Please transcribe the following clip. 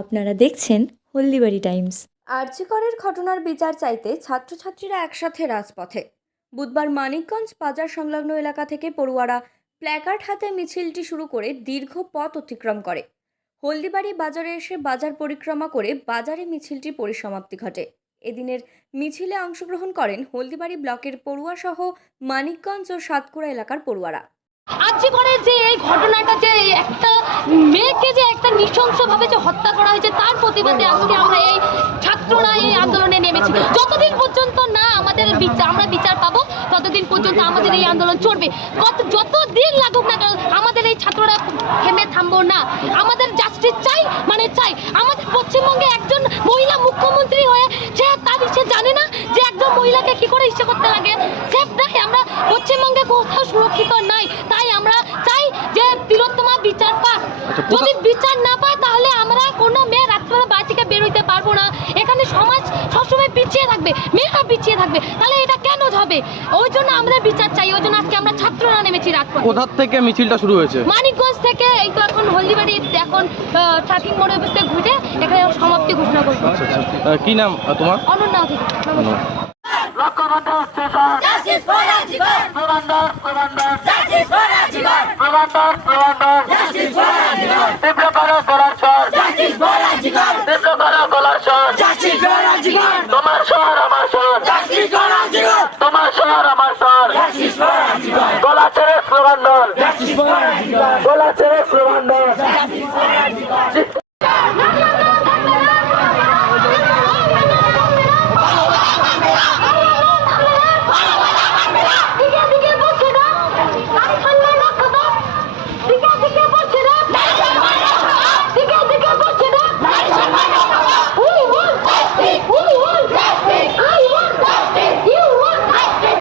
আপনারা দেখছেন হলদিবাড়ি টাইমস। আর্যিকরের ঘটনার বিচার চাইতে ছাত্রছাত্রীরা একসাথে রাজপথে। বুধবার মানিকগঞ্জ বাজার সংলগ্ন এলাকা থেকে পড়ুয়ারা প্ল্যাকার্ড হাতে মিছিলটি শুরু করে দীর্ঘ পথ অতিক্রম করে। হলদিবাড়ি বাজারে এসে বাজার পরিক্রমা করে বাজারে মিছিলটি পরিসমাপ্তি ঘটে। এদিনের মিছিলে অংশগ্রহণ করেন হলদিবাড়ি ব্লকের পড়ুয়া সহ মানিকগঞ্জ ও সাতকুড়া এলাকার পড়ুয়ারা। আর্যিকরের যে এই ঘটনাটা যে একটা মেয়েকে যে একটা নৃশংসভাবে যে হত্যা করা হয়েছে, তার প্রতিবাদে আজকে আমরা এই ছাত্ররা এই আন্দোলনে নেমেছি। যতদিন পর্যন্ত না আমাদের বিচার, আমরা বিচার পাবো, ততদিন পর্যন্ত আমাদের এই আন্দোলন চলবে। কত যত দিন লাগুক না কেন, আমাদের এই ছাত্ররা থেমে থামবো না। আমাদের জাস্টিস চাই মানে চাই। আমাদের পশ্চিমবঙ্গে একজন মহিলা মুখ্যমন্ত্রী হয়ে পশ্চিমবঙ্গে কোথাও সুরক্ষিত নাই। তাই আমরা চাই যে তিলোত্তমা বিচার পাক। যদি বিচার না পায় তাহলে আমরা কোনো মেয়ে রাত্রেবেলা বাড়ি থেকে বেরোইতে পারব না। এখানে সমাজ সবসময় পিছিয়ে থাকবে মেয়েরা পিছিয়ে থাকবে। তাহলে এটা কেন হবে? ওই জন্য আমাদের বিচার চাই ওই জন্য আজকে আমরা ছাত্ররা নেমেছি রাজপথে। কোথার থেকে মিছিলটা শুরু হয়েছে? মানিকগঞ্জ থেকে এই তো এখন হলদিবাড়ি এখন ট্রাফিক মোড়ে বসে ঘুরে এখানে সমাপ্তি ঘোষণা করব। আচ্ছা আচ্ছা। কি নাম তোমার? অনন্যা নমস্কার। লক্ষ্যবন্ধু স্টেশন Justice for Rajigor! স্লোগানদার স্লোগানদার Justice for Rajigor! স্লোগানদার স্লোগানদার Justice for Rajigor! তীব্র করো গলার স্বর! তীব্র করো গলার স্বর! তোমার শহর আমার! তোমার আমার Rajigor! গলা ছেড়ে স্লোগান দল!